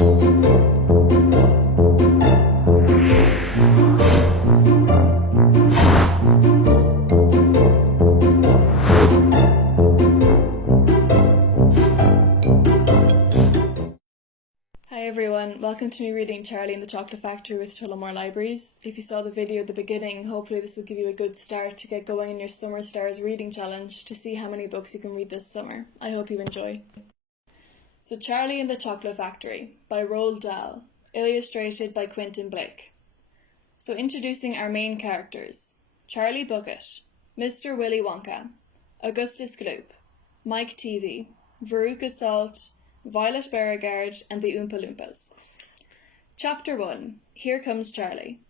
Hi everyone, welcome to me reading Charlie and the Chocolate Factory with Tullamore Libraries. If you saw the video at the beginning, hopefully this will give you a good start to get going in your Summer Stars reading challenge to see how many books you can read this summer. I hope you enjoy. So Charlie and the Chocolate Factory by Roald Dahl, illustrated by Quentin Blake. So introducing our main characters: Charlie Bucket, Mr. Willy Wonka, Augustus Gloop, Mike Teavee, Veruca Salt, Violet Beauregarde and the Oompa Loompas. Chapter 1. Here Comes Charlie.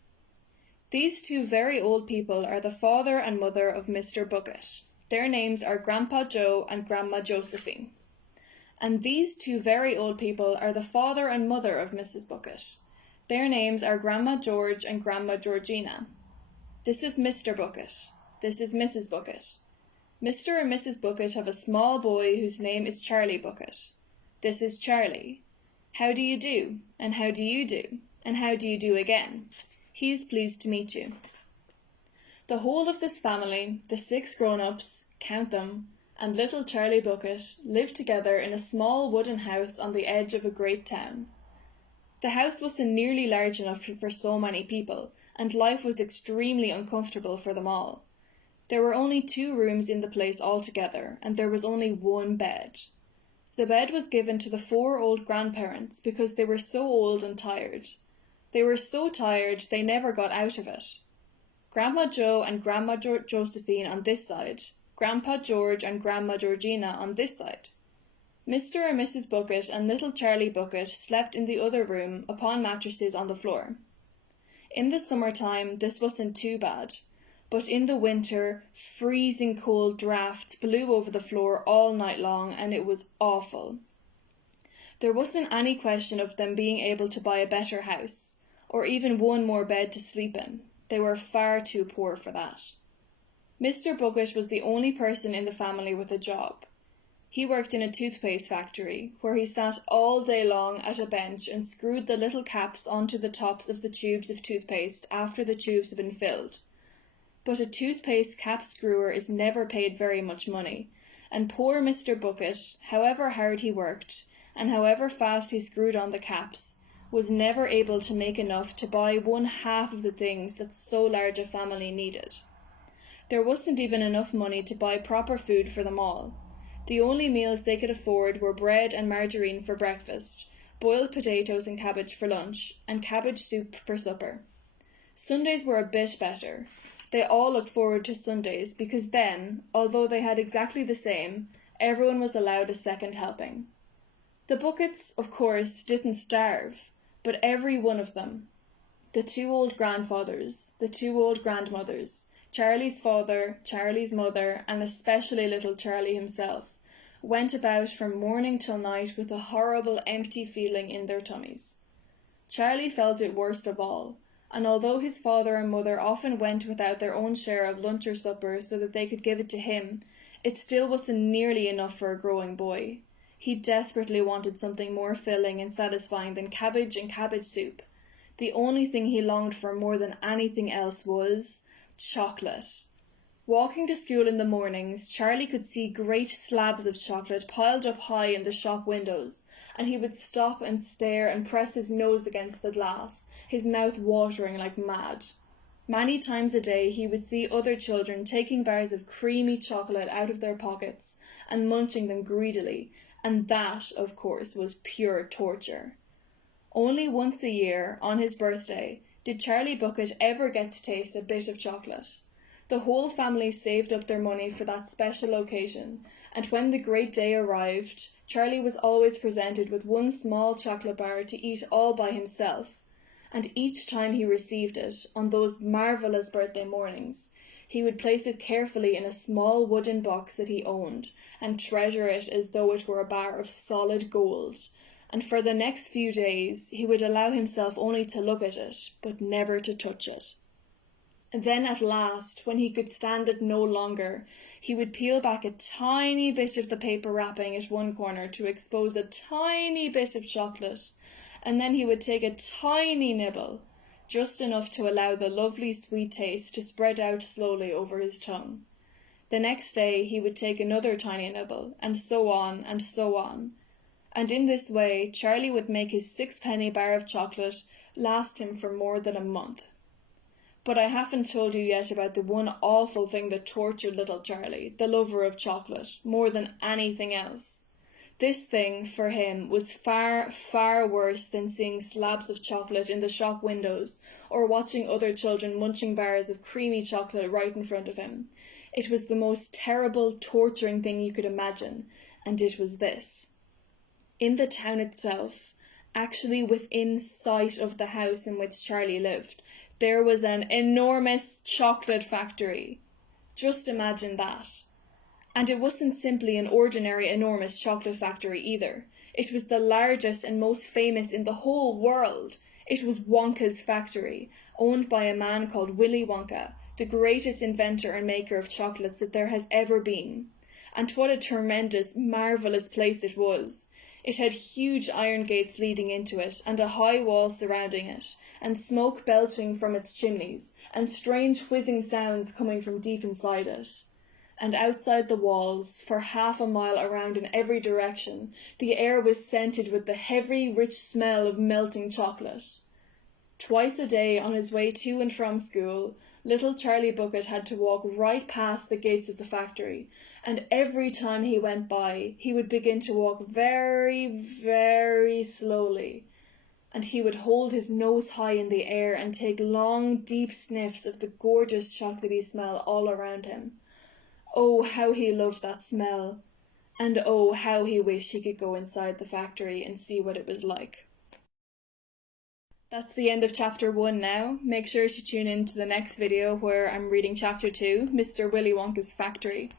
These two very old people are the father and mother of Mr. Bucket. Their names are Grandpa Joe and Grandma Josephine. And these two very old people are the father and mother of Mrs. Bucket. Their names are Grandma George and Grandma Georgina. This is Mr. Bucket. This is Mrs. Bucket. Mr. and Mrs. Bucket have a small boy whose name is Charlie Bucket. This is Charlie. How do you do? And how do you do? And how do you do again? He's pleased to meet you. The whole of this family, the 6 grown-ups, count them, and little Charlie Bucket, lived together in a small wooden house on the edge of a great town. The house wasn't nearly large enough for so many people, and life was extremely uncomfortable for them all. There were only 2 rooms in the place altogether, and there was only 1 bed. The bed was given to the 4 old grandparents because they were so old and tired. They were so tired they never got out of it. Grandma Joe and Grandma Josephine on this side, Grandpa George and Grandma Georgina on this side. Mr. and Mrs. Bucket and little Charlie Bucket slept in the other room upon mattresses on the floor. In the summertime this wasn't too bad, but in the winter, freezing cold drafts blew over the floor all night long, and it was awful. There wasn't any question of them being able to buy a better house, or even 1 more bed to sleep in. They were far too poor for that. Mr. Bucket was the only person in the family with a job. He worked in a toothpaste factory, where he sat all day long at a bench and screwed the little caps onto the tops of the tubes of toothpaste after the tubes had been filled. But a toothpaste cap screwer is never paid very much money, and poor Mr. Bucket, however hard he worked, and however fast he screwed on the caps, was never able to make enough to buy 1/2 of the things that so large a family needed. There wasn't even enough money to buy proper food for them all. The only meals they could afford were bread and margarine for breakfast, boiled potatoes and cabbage for lunch, and cabbage soup for supper. Sundays were a bit better. They all looked forward to Sundays because then, although they had exactly the same, everyone was allowed a second helping. The Buckets, of course, didn't starve, but every one of them, the 2 old grandfathers, the 2 old grandmothers, Charlie's father, Charlie's mother, and especially little Charlie himself, went about from morning till night with a horrible empty feeling in their tummies. Charlie felt it worst of all, and although his father and mother often went without their own share of lunch or supper so that they could give it to him, it still wasn't nearly enough for a growing boy. He desperately wanted something more filling and satisfying than cabbage and cabbage soup. The only thing he longed for more than anything else was chocolate. Walking to school in the mornings, Charlie could see great slabs of chocolate piled up high in the shop windows, and he would stop and stare and press his nose against the glass, his mouth watering like mad. Many times a day he would see other children taking bars of creamy chocolate out of their pockets and munching them greedily, and that, of course, was pure torture. Only once a year, on his birthday, did Charlie Bucket ever get to taste a bit of chocolate. The whole family saved up their money for that special occasion, and when the great day arrived, Charlie was always presented with 1 small chocolate bar to eat all by himself, and each time he received it, on those marvellous birthday mornings, he would place it carefully in a small wooden box that he owned, and treasure it as though it were a bar of solid gold, and for the next few days he would allow himself only to look at it, but never to touch it. And then at last, when he could stand it no longer, he would peel back a tiny bit of the paper wrapping at one corner to expose a tiny bit of chocolate, and then he would take a tiny nibble, just enough to allow the lovely sweet taste to spread out slowly over his tongue. The next day he would take another tiny nibble, and so on and so on. And in this way Charlie would make his 6-penny bar of chocolate last him for more than a month. But I haven't told you yet about the one awful thing that tortured little Charlie, the lover of chocolate, more than anything else. This thing, for him, was far, far worse than seeing slabs of chocolate in the shop windows or watching other children munching bars of creamy chocolate right in front of him. It was the most terrible, torturing thing you could imagine, and it was this. In the town itself, actually within sight of the house in which Charlie lived, there was an enormous chocolate factory. Just imagine that. And it wasn't simply an ordinary enormous chocolate factory either. It was the largest and most famous in the whole world. It was Wonka's factory, owned by a man called Willy Wonka, the greatest inventor and maker of chocolates that there has ever been. And what a tremendous, marvellous place it was. It had huge iron gates leading into it, and a high wall surrounding it, and smoke belching from its chimneys, and strange whizzing sounds coming from deep inside it. And outside the walls, for half a mile around in every direction, the air was scented with the heavy, rich smell of melting chocolate. Twice a day on his way to and from school, little Charlie Bucket had to walk right past the gates of the factory, and every time he went by, he would begin to walk very, very slowly, and he would hold his nose high in the air and take long, deep sniffs of the gorgeous chocolatey smell all around him. Oh, how he loved that smell, and oh, how he wished he could go inside the factory and see what it was like. That's the end of chapter 1 now. Make sure to tune in to the next video where I'm reading chapter 2, Mr. Willy Wonka's Factory.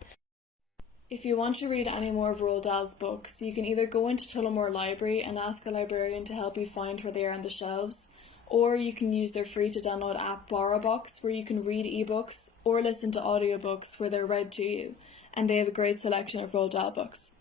If you want to read any more of Roald Dahl's books, you can either go into Tullamore Library and ask a librarian to help you find where they are on the shelves, or you can use their free-to-download app BorrowBox, where you can read ebooks or listen to audiobooks where they're read to you, and they have a great selection of Roald Dahl books.